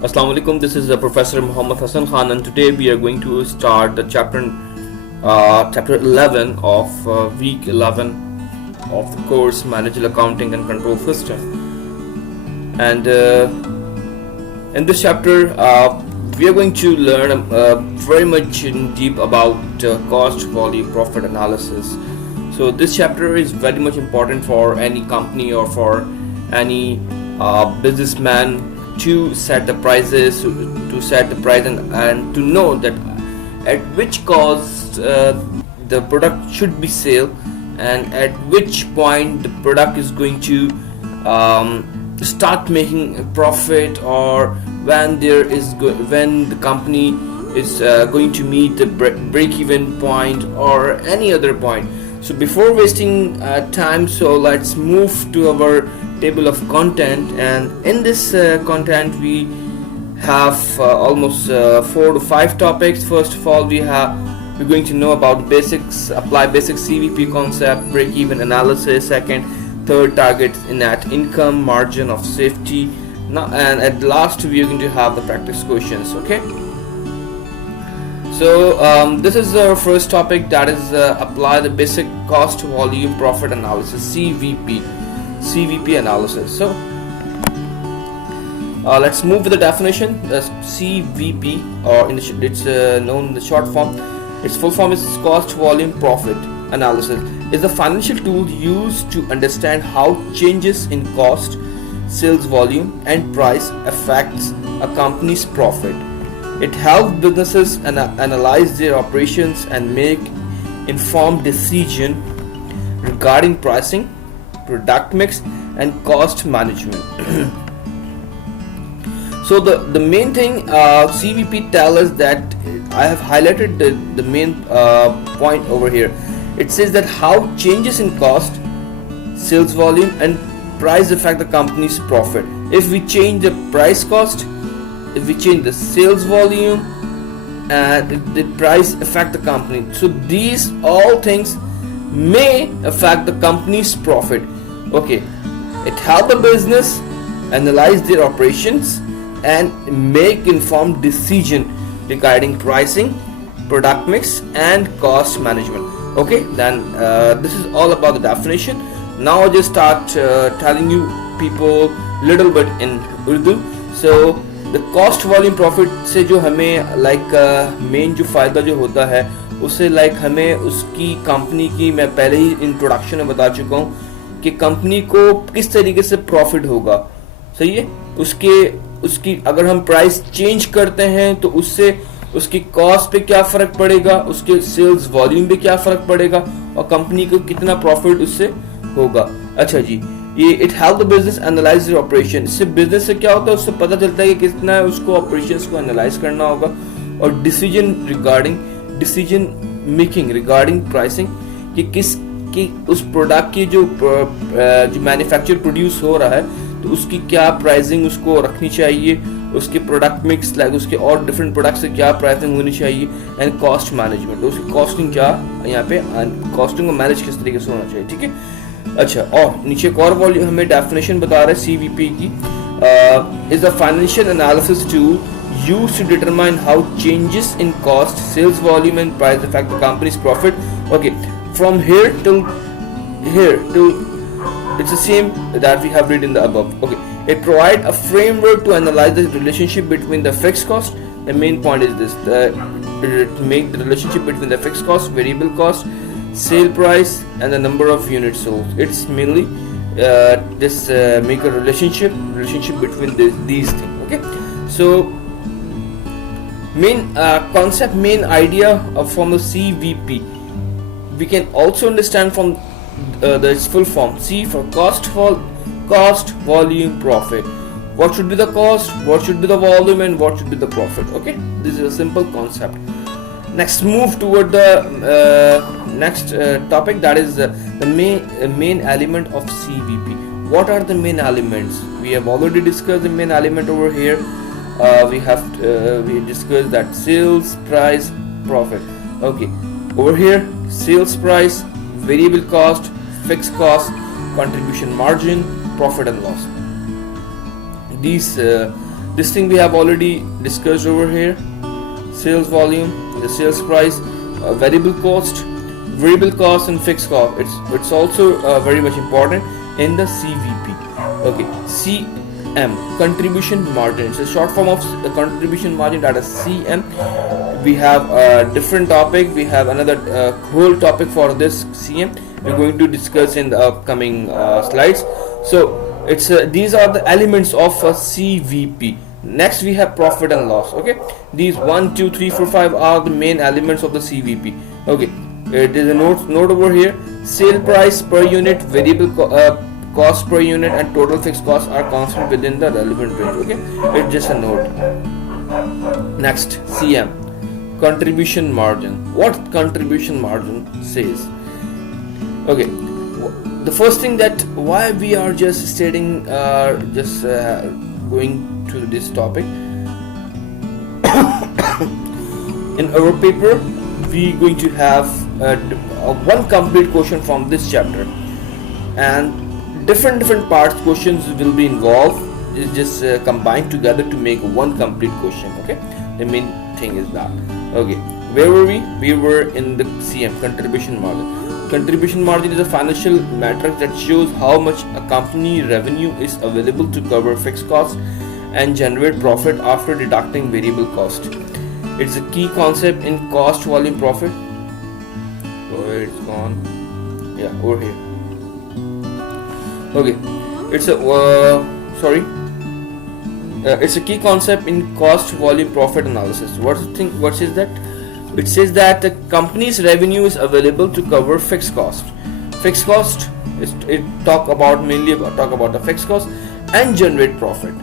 Assalamu alaikum. This is Professor M.Hassan.Khan, and today we are going to start the chapter 11 of week 11 of the course Managerial Accounting and Control System. And in this chapter, we are going to learn very much in deep about cost, volume, profit analysis. So this chapter is very much important for any company or for any businessman to set the prices, to set the price and to know that at which cost the product should be sold and at which point the product is going to start making a profit, or when when the company is going to meet the break-even point or any other point. So before wasting time, so let's move to our table of content, and in this content we have almost 4 to 5 topics. First of all, we're going to know about basics, apply basic CVP concept, break-even analysis. Second, third, target net income, margin of safety. Now, and at last we are going to have the practice questions. Okay. So this is our first topic, that is apply the basic cost, volume, profit analysis, CVP analysis. So let's move with the definition. The CVP, or it's known in the short form. Its full form is cost, volume, profit analysis. Is the financial tool used to understand how changes in cost, sales volume, and price affects a company's profit. It helps businesses analyze their operations and make informed decisions regarding pricing, product mix, and cost management. So the main thing CVP tells us that I have highlighted the main point over here. It says that how changes in cost, sales volume, and price affect the company's profit. If we change the price cost, if we change the sales volume, and the price affect the company, so these all things may affect the company's profit. Okay, it helps the business analyze their operations and make informed decision regarding pricing, product mix, and cost management. Okay, then this is all about the definition. Now I'll just start telling you people little bit in Urdu. So the cost, volume, profit से जो हमें main जो फ़ायदा जो होता है उससे हमें उसकी कंपनी की, मैं पहले ही इंट्रोडक्शन में बता चुका हूँ कि कंपनी को किस तरीके से प्रॉफिट होगा. सही है. उसकी अगर हम प्राइस चेंज करते हैं तो उससे उसकी कॉस्ट पे क्या फ़र्क पड़ेगा, उसके सेल्स वॉल्यूम पे क्या फ़र्क पड़ेगा, और कंपनी को कितना प्रॉफिट उससे होगा. अच्छा जी, ये it help the business analyse their operation. इससे बिजनेस से क्या होता है, उससे पता चलता है कि कितना है उसको ऑपरेशंस को एनालाइज करना होगा, और डिसीजन मेकिंग रिगार्डिंग प्राइसिंग कि उस प्रोडक्ट की जो मैन्युफैक्चर प्रोड्यूस हो रहा है तो उसकी क्या प्राइसिंग उसको रखनी चाहिए, उसके प्रोडक्ट मिक्स उसके और डिफरेंट प्रोडक्ट से क्या प्राइसिंग होनी चाहिए, एंड कॉस्ट मैनेजमेंट, उसकी कॉस्टिंग क्या यहाँ पे कॉस्टिंग को मैनेज किस तरीके से होना चाहिए. ठीक है. अच्छा, और नीचे एक और वॉल्यूम हमें डेफिनेशन बता रहा है CVP की. Is the financial analysis tool used to determine how changes in cost, sales volume, and price affect the company's profit. Okay, from here till it's the same that we have read in the above. Okay, it provides a framework to analyze the relationship between the fixed cost. The main point is this: to make the relationship between the fixed cost, variable cost, sale price, and the number of units sold. It's mainly make a relationship between these things. Okay, so main concept, main idea from the CVP we can also understand from its full form. C for cost, volume, profit. What should be the cost, what should be the volume, and what should be the profit. Okay, this is a simple concept. Next, move toward the next topic, that is the main element of CVP. What are the main elements? We have already discussed the main element over here. We discussed that sales price, profit. Okay, over here sales price, variable cost, fixed cost, contribution margin, profit and loss. These This thing we have already discussed over here. Sales volume, the sales price, variable cost, and fixed cost. It's also very much important in the CVP. Okay, CM, contribution margin. It's a short form of the contribution margin, that is CM. We have a different topic. We have another whole topic for this CM. We're going to discuss in the upcoming slides. So it's these are the elements of a CVP. Next we have profit and loss. Okay, these 1 2 3 4 5 are the main elements of the CVP. Okay, it is a note over here. Sale price per unit, variable cost per unit, and total fixed costs are constant within the relevant range. Okay, it's just a note. Next, CM, contribution margin. What contribution margin says? Okay, the first thing that why we are just stating going to this topic in our paper, we going to have one complete question from this chapter, and different parts questions will be involved. It's just combined together to make one complete question. Okay, the main thing is that. Okay, where were we? We were in the CM, contribution margin. Contribution margin is a financial metric that shows how much a company revenue is available to cover fixed costs and generate profit after deducting variable cost. It's a key concept in cost volume profit. Where it's gone? Yeah, over here. Okay, it's a it's a key concept in cost volume profit analysis. What is that? It says that the company's revenue is available to cover fixed cost. Fixed cost is talk about the fixed cost and generate profit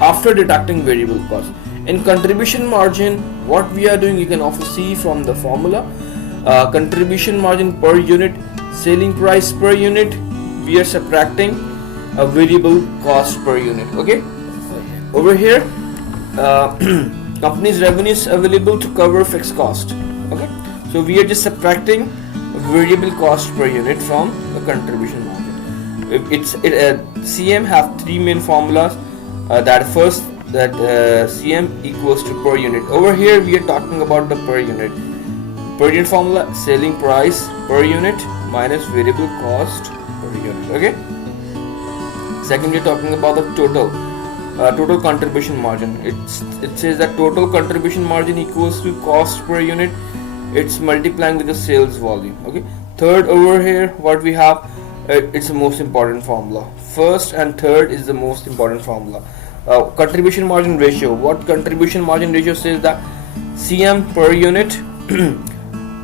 after deducting variable cost. In contribution margin, what we are doing, you can also see from the formula. Contribution margin per unit, selling price per unit, we are subtracting a variable cost per unit. Okay, over here company's revenue is available to cover fixed cost. Okay, so we are just subtracting variable cost per unit from the contribution margin. CM have three main formulas. CM equals to per unit. Over here we are talking about the per unit formula, selling price per unit minus variable cost per unit. Okay, second we are talking about the total contribution margin. It says that total contribution margin equals to cost per unit. It's multiplying with the sales volume. Okay, third over here what we have, it's the most important formula. First and third is the most important formula. Contribution margin ratio. What contribution margin ratio says that CM per unit.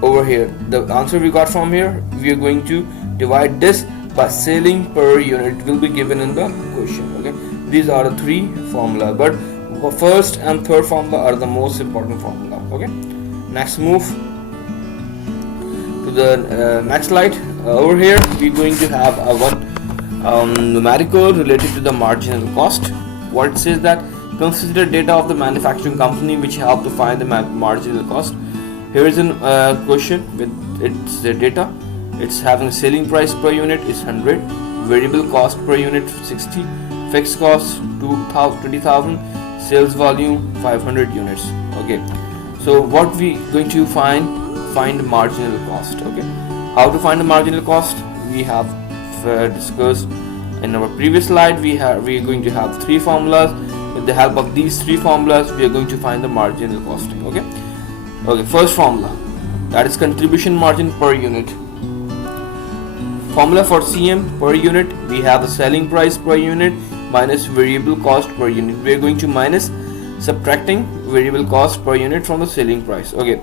Over here the answer we got from here, we are going to divide this by selling per unit, will be given in the question. Okay, these are the three formulas, but first and third formula are the most important formula. Okay, next move to the next slide. Over here we're going to have one numerical related to the marginal cost. What it says that consider data of the manufacturing company which help to find the marginal cost. Here is a question with its data. It's having selling price per unit is 100, variable cost per unit 60, fixed cost 20,000, sales volume 500 units. Okay, so what we going to find marginal cost. Okay, how to find the marginal cost? We have discussed in our previous slide. We are going to have three formulas. With the help of these three formulas, we are going to find the marginal costing. Okay, first formula, that is contribution margin per unit. Formula for CM per unit, we have the selling price per unit minus variable cost per unit. We are going to minus, subtracting variable cost per unit from the selling price. Okay,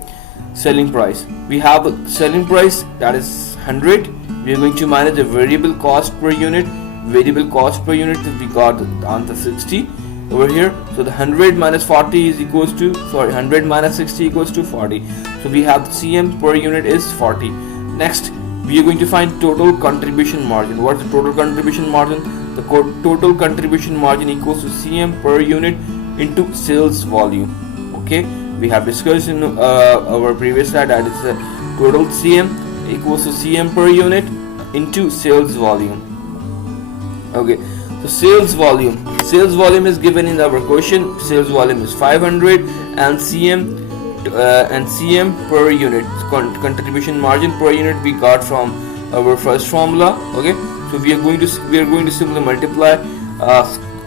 selling price, we have the selling price, that is 100. We are going to minus the variable cost per unit. Variable cost per unit, we got the answer 60 over here. So the 100 minus 40 is equals to 100 minus 60 equals to 40. So we have CM per unit is 40. Next we are going to find total contribution margin. What is the total contribution margin? The total contribution margin equals to CM per unit into sales volume. Okay, we have discussed in our previous slide that is total CM equals to CM per unit into sales volume. Okay, So sales volume is given in our question. Sales volume is 500 and cm per unit. Contribution margin per unit we got from our first formula. Okay, so we are going to simply multiply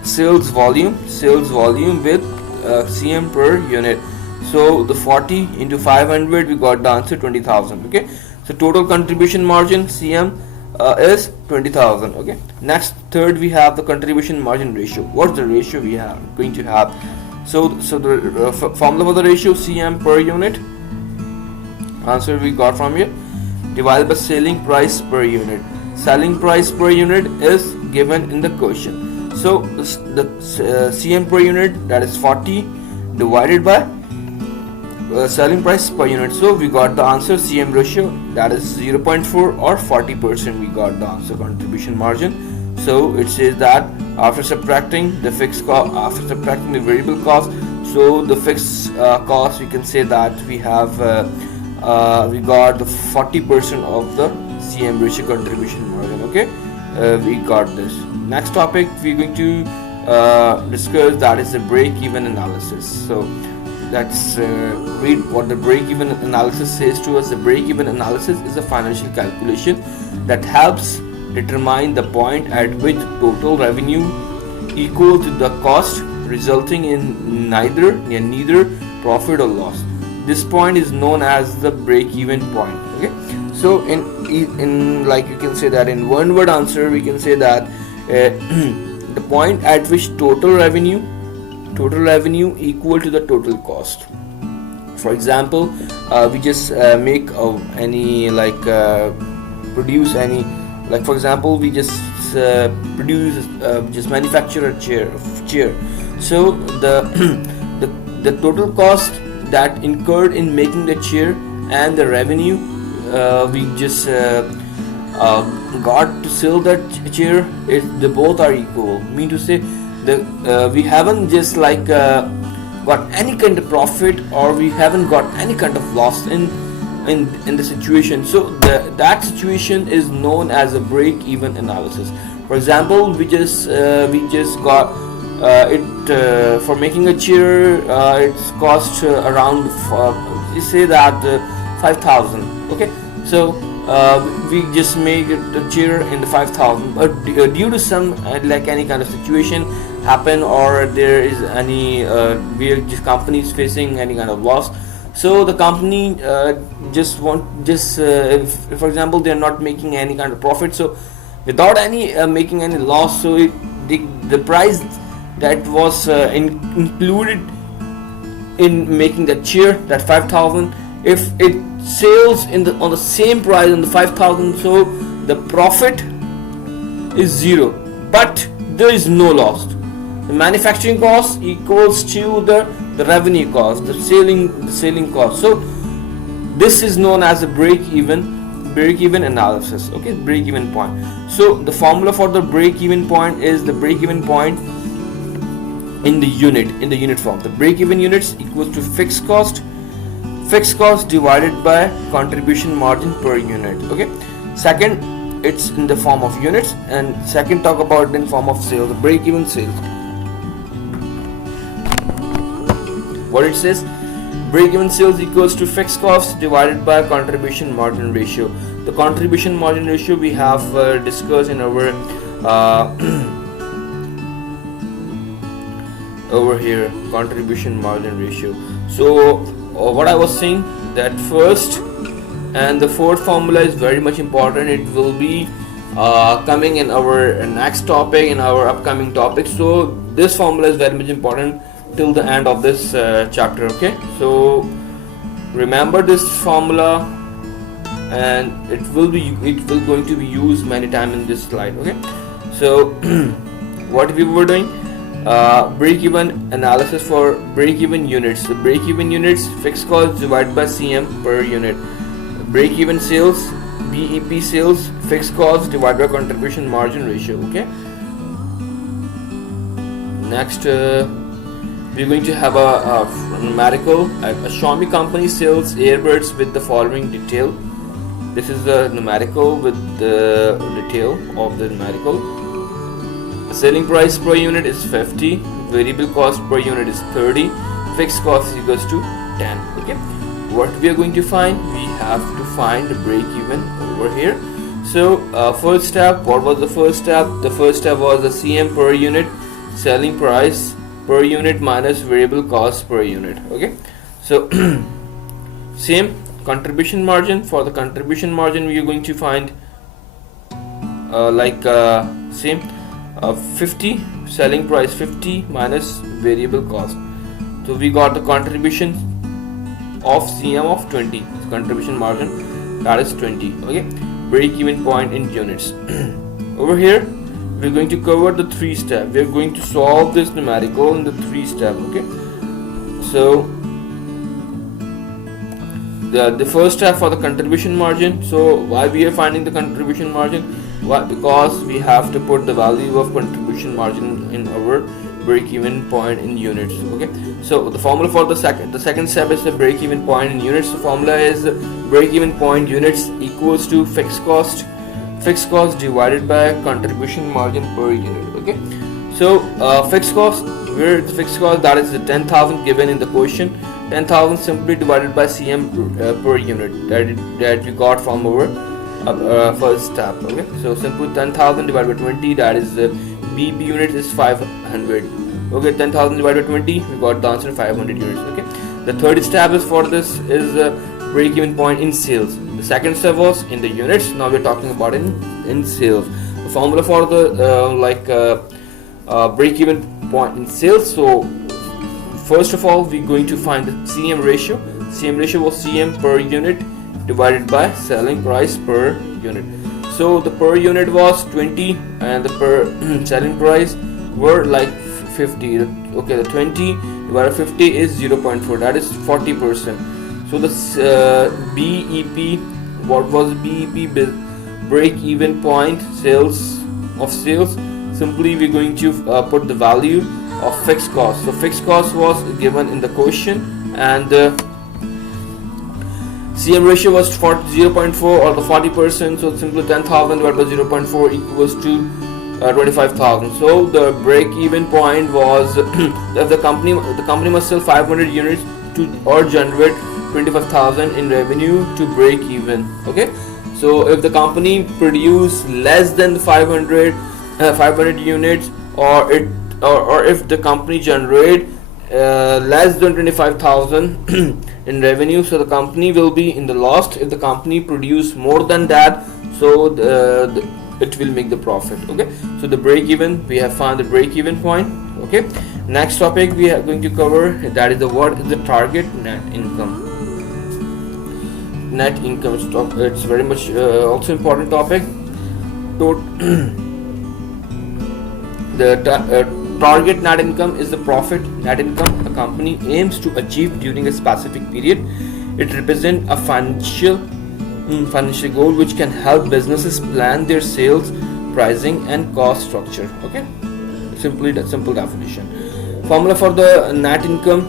sales volume with cm per unit. So the 40 into 500 we got the answer 20,000. Okay, so total contribution margin cm is 20,000. Okay, next third we have the contribution margin ratio. What's the ratio we are going to have? So the formula for the ratio, cm per unit, answer we got from here, divided by selling price per unit. Selling price per unit is given in the question. So the cm per unit, that is 40, divided by selling price per unit. So we got the answer cm ratio, that is 0.4 or 40%. We got the answer contribution margin. So it says that after subtracting the fixed cost, after subtracting the variable cost, so the fixed cost, we can say that we have we got the 40% of the cm ratio contribution margin. Okay, we got this. Next topic we're going to discuss, that is the break-even analysis. So let's read what the break-even analysis says to us. The break-even analysis is a financial calculation that helps determine the point at which total revenue equal to the cost, resulting in neither profit or loss. This point is known as the break-even point. Okay, so in like you can say that in one word answer we can say that the point at which total revenue equal to the total cost. For example, we just make any like produce any, like for example we just just manufacture a chair. So the total cost that incurred in making the chair and the revenue we just got to sell that chair, they both are equal. Mean to say we haven't just like got any kind of profit, or we haven't got any kind of loss in the situation. So that situation is known as a break-even analysis. For example, we just got it for making a chair. It's cost around we say that 5,000. Okay, so we just make the chair in the 5,000, but due to some like any kind of situation happen, or there is any where this company is facing any kind of loss, so the company if, for example, they are not making any kind of profit, so without any making any loss, so the price that was included in making the chair, that 5,000, if it sales on the same price on the 5,000, so the profit is 0, but there is no loss. The manufacturing cost equals to the revenue cost, the selling cost. So this is known as a break-even analysis. Okay, break-even point. So the formula for the break-even point is the break-even point in the unit form. The break-even units equals to fixed cost divided by contribution margin per unit. Okay, second, it's in the form of units, and second talk about in form of sales, the break-even sales. What it says, break-even sales equals to fixed cost divided by contribution margin ratio. The contribution margin ratio we have discussed in our over here, contribution margin ratio. So what I was saying, that first and the fourth formula is very much important. It will be coming in our next topic, in our upcoming topic. So this formula is very much important till the end of this chapter. Okay, so remember this formula, and it will going to be used many times in this slide. Okay, so what we were doing, break-even analysis for break-even units. The break-even units, fixed cost divided by cm per unit. Break-even sales, BEP sales, fixed cost divided by contribution margin ratio. Okay, next we're going to have a numerical. A Xiaomi company sells earbuds with the following detail. This is the numerical with the detail of the numerical. selling price per unit is 50, variable cost per unit is 30, fixed cost is equals to 10. Okay, what we are going to find? We have to find the break even over here. So first step, what was the first step? The first step was the CM per unit, selling price per unit minus variable cost per unit. Okay, so same contribution margin. For the contribution margin, we are going to find same 50, selling price 50 minus variable cost. So we got the contribution of CM of 20, contribution margin, that is 20. Okay, break even point in units. Over here we're going to cover the 3 steps. We're going to solve this numerical in the 3 steps. Okay, so the first step for the contribution margin. So why we are finding the contribution margin? Why? Because we have to put the value of contribution margin in our break even point in units. Okay, so the formula for the second step is the break even point in units. The formula is break even point units equals to fixed cost divided by contribution margin per unit. Okay, so fixed cost, where the fixed cost, that is the 10,000 given in the question. 10,000 simply divided by CM per unit that we got from our first step. Okay, so simple 10,000 divided by 20, that is the BP unit is 500. Okay, 10,000 divided by 20, we got the answer 500 units. Okay, the third step is for this is break even point in sales. The second step was in the units. Now we're talking about in sales. The formula for the break even point in sales. So first of all, we're going to find the CM ratio. CM ratio was CM per unit divided by selling price per unit. So the per unit was 20 and the per selling price were like 50. Okay, the 20 divided by 50 is 0.4, that is 40%. So the BEP, what was BEP? Break even point sales, simply we're going to put the value of fixed cost. So fixed cost was given in the question, and CM ratio was 0.4 or the 40%. So simply 10,000 divided by 0.4 equals to 25,000. So the break even point was that the company must sell 500 units to or generate 25,000 in revenue to break even. Okay, so if the company produce less than 500 units, or if the company generate less than 25,000 in revenue, so the company will be in the loss. If the company produce more than that, so it will make the profit. Okay, so the break even, we have found the break even point. Okay, next topic we are going to cover, that is what is the target net income. Net income stock, it's very much also important topic. So the target net income is the profit net income a company aims to achieve during a specific period. It represents a financial goal which can help businesses plan their sales, pricing and cost structure. Okay, simple definition. Formula for the net income,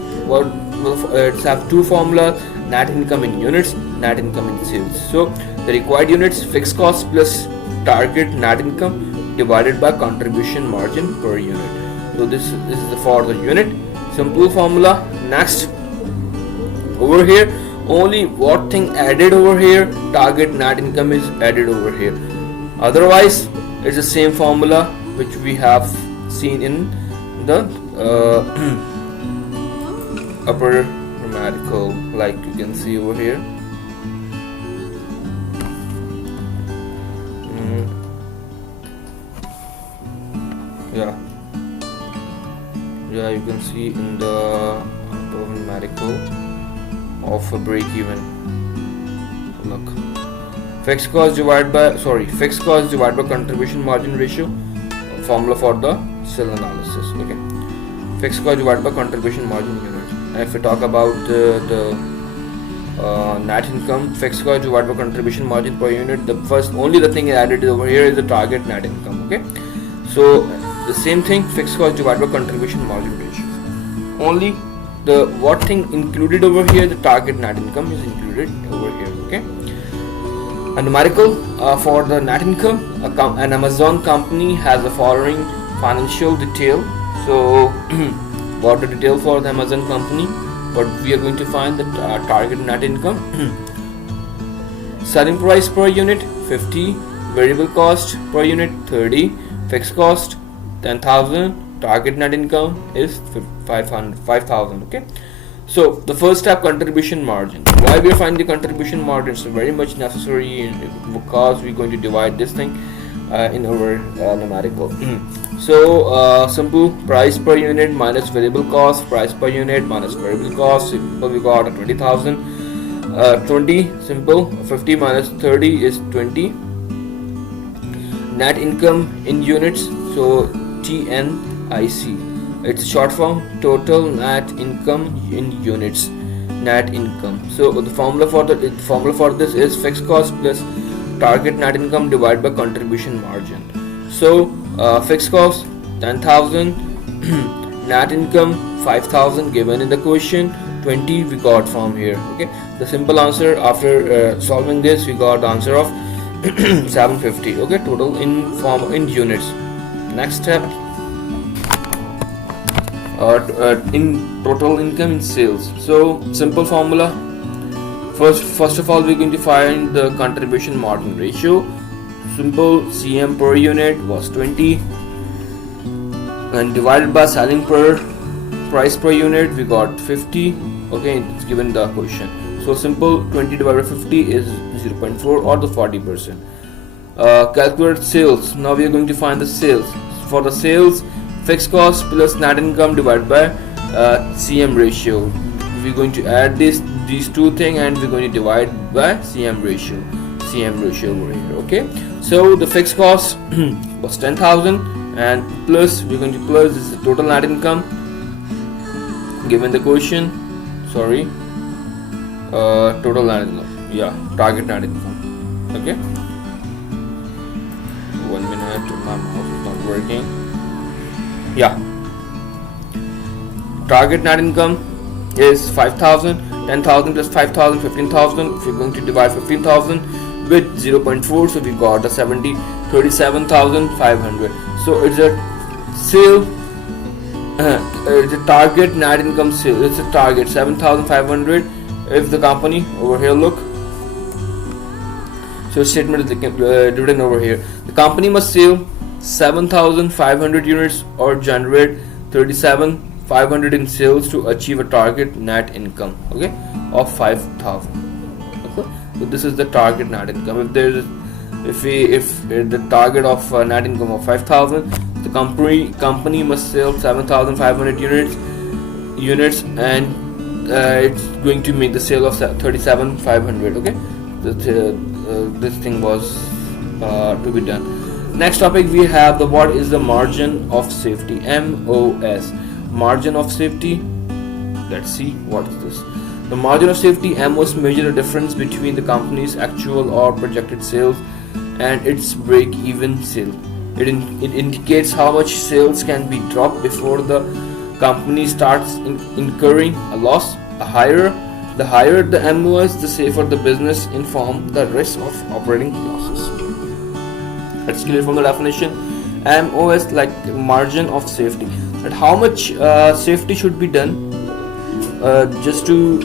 it's have 2 formulas: net income in units, net income in sales. So the required units, fixed cost plus target net income divided by contribution margin per unit. So this is for the unit, simple formula. Next, over here only what thing added over here, target net income is added over here. Otherwise it's the same formula which we have seen in the upper grammatical, like you can see over here. Yeah, you can see in the upper grammatical of a break even. Look, fixed cost divided by contribution margin ratio, formula for the cell analysis. Okay, fixed cost divided by contribution margin unit. And if we talk about the net income, fixed cost divided by contribution margin per unit, only the thing added over here is the target net income. Okay, so the same thing, fixed cost divided by contribution margin ratio. Only the what thing included over here, the target net income is included over here. Okay, a numerical for the net income. An Amazon company has the following financial detail. So what the detail for the Amazon company, but we are going to find the target net income. Selling price per unit 50, variable cost per unit 30, fixed cost 10,000, target net income is 5,000. Okay, so the first step, contribution margin. Why we are finding the contribution margin? So very much necessary because we're going to divide this thing in our numerical. So simple, price per unit minus variable cost, price per unit minus variable cost, simple, we got 20,000. 20, simple, 50 minus 30 is 20. Net income in units, so TNIC, it's short form, total net income in units, net income. So the formula for this is fixed cost plus target net income divided by contribution margin. So fixed cost 10,000, net income 5,000 given in the question, 20 we got from here. Okay, the simple answer after solving this, we got the answer of 750. Okay, total in units. Next step, in total income in sales. So simple formula, first of all we're going to find the contribution margin ratio. Simple, CM per unit was 20 and divided by selling price per unit, we got 50. Okay, it's given the question. So simple, 20 divided by 50 is 0.4 or the 40%. Calculate sales. Now we are going to find the sales. For the sales, fixed cost plus net income divided by CM ratio. We're going to add these two things and we're going to divide by CM ratio over here. Okay, so the fixed cost was 10,000 and plus we're going to plus this is the total net income given the question. Sorry, total net income, yeah, target net income. Okay, 1 minute, my mouse is not working. Yeah, target net income is 5,000, 10,000 plus 5,000, 15,000. If you're going to divide 15,000 with 0.4, so we got the 37,500. So it's a sale, it's a target net income sale. It's a target 7,500. If the company over here, look, so statement is written over here. The company must sell 7,500 units or generate 37,500 in sales to achieve a target net income, okay, of 5,000. Okay, so this is the target net income. If the target of net income of 5,000, the company must sell 7,500 units and it's going to make the sale of 37,500. Okay, this thing was to be done. Next topic we have what is the margin of safety, MOS, margin of safety. Let's see what is this. The margin of safety, MOS, measure the difference between the company's actual or projected sales and its break-even sale. It indicates how much sales can be dropped before the company starts incurring a loss. The higher the MOS, the safer the business inform the risk of operating losses. It's clear from the definition. MOS, like margin of safety, that how much safety should be done just to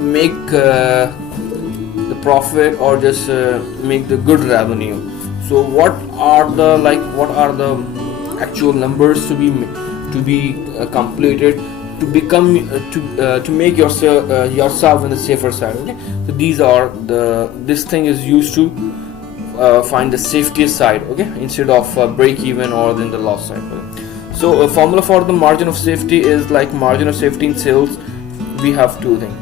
make the profit or just make the good revenue. So what are the actual numbers to be completed to become to make yourself in the safer side? Okay, so this thing is used to find the safetiest side, okay, instead of break even or in the loss side. Okay? So a formula for the margin of safety is like margin of safety in sales. We have two things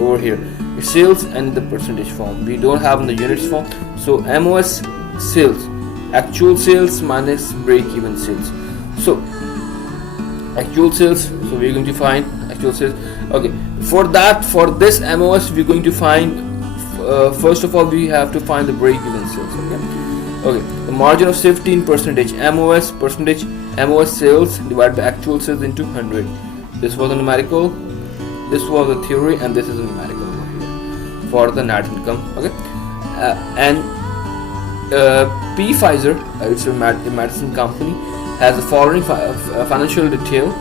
over here, sales and the percentage form. We don't have in the units form. So MOS, sales, actual sales minus break even sales. So actual sales, so we're going to find actual sales. Okay, for this MOS we're going to find first of all we have to find the break even sales. Okay, the margin of safety in percentage, MOS sales divided by actual sales into 100. This was a numerical, this was a theory, and this is a numerical over here for the net income. Okay, and Pfizer, it's a medicine company, has the following financial detail: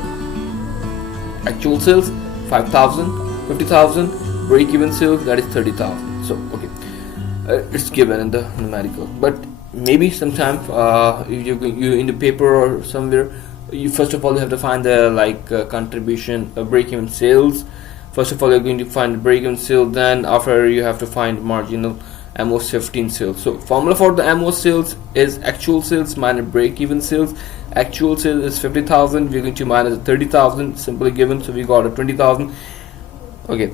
actual sales 5,000, 50,000, break-even sales, that is 30,000. So okay, it's given in the numerical, but maybe sometime you in the paper or somewhere, you first of all you have to find the contribution break-even sales. First of all, you're going to find break-even sales, then after you have to find marginal MO 15 sales. So formula for the MO sales is actual sales minus break-even sales. Actual sales is 50,000, we're going to minus 30,000, simply given, so we got a 20,000. Okay,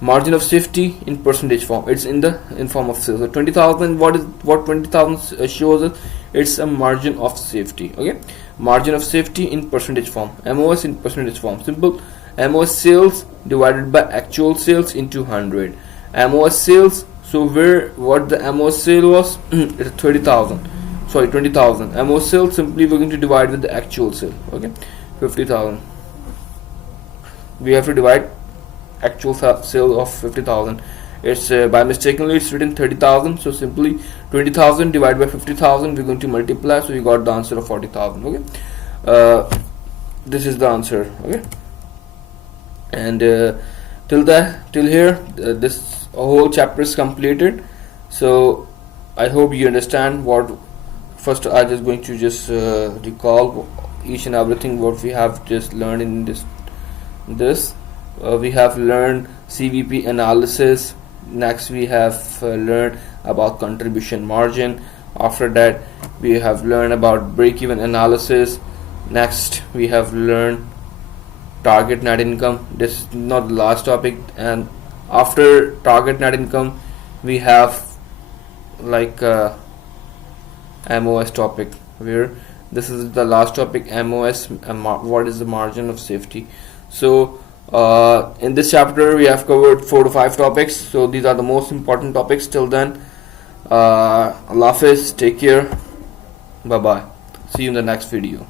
margin of safety in percentage form, it's in form of sales. So 20,000, what 20,000 shows us? It's a margin of safety. Okay, margin of safety in percentage form, MOS in percentage form, simple. MOS sales divided by actual sales into 100. MOS sales, so what the MOS sale was, it's 30,000, sorry 20,000. MOS sale, simply we're going to divide with the actual sale. Okay, 50,000, we have to divide actual sale of 50,000. It's by mistakenly it's written 30,000, so simply 20,000 divided by 50,000, we're going to multiply, so we got the answer of 40,000. Okay, this is the answer. Okay, and till here this whole chapter is completed. So I hope you understand what. First, I'm just going to recall each and everything what we have just learned in this. We have learned CVP analysis. Next, we have learned about contribution margin. After that, we have learned about break-even analysis. Next, we have learned target net income. This is not the last topic, and after target net income we have MOS topic, where this is the last topic, MOS, what is the margin of safety. So in this chapter we have covered 4 to 5 topics, so these are the most important topics. Till then, Allah Hafiz, take care, bye bye, see you in the next video.